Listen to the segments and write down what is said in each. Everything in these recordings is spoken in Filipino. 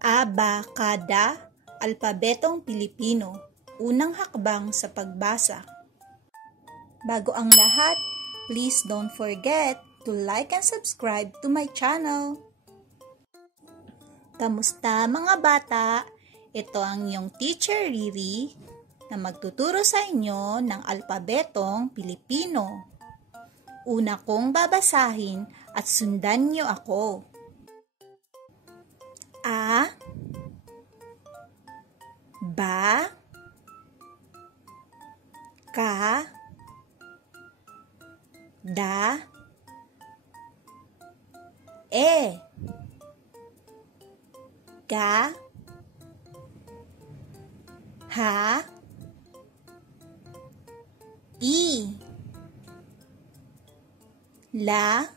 Abacada, Alpabetong Pilipino, unang hakbang sa pagbasa. Bago ang lahat, please don't forget to like and subscribe to my channel. Kamusta mga bata? Ito ang iyong teacher Riri na magtuturo sa inyo ng alpabetong Pilipino. Una kong babasahin at sundan niyo ako. A, ba, ka, da, e, ga, ha, i, la,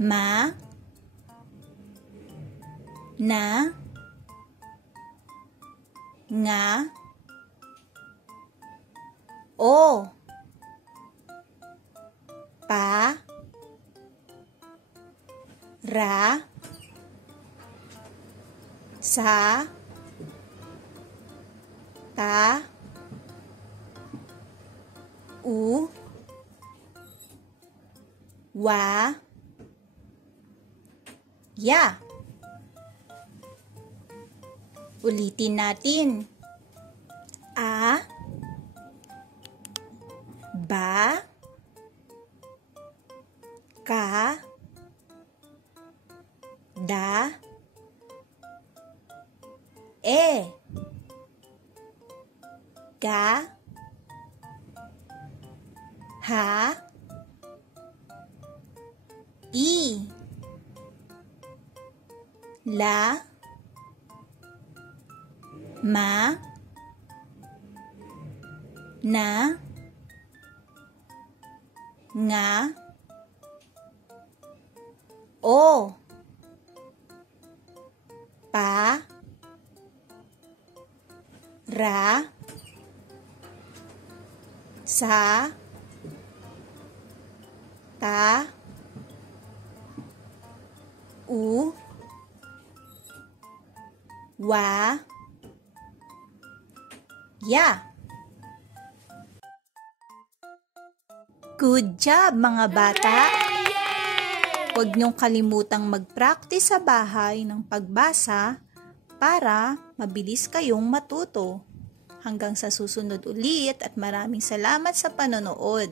ma, na, nga, o, pa, ra, sa, ta, u, wa, ya. Ulitin natin. A, ba, ka, da, e, ga, ha, i, la, ma, na, nga, o, pa, ra, sa, ta, u, wa, ya. Good job mga bata! Huwag niyong kalimutang mag-practice sa bahay ng pagbasa para mabilis kayong matuto. Hanggang sa susunod ulit at maraming salamat sa panonood.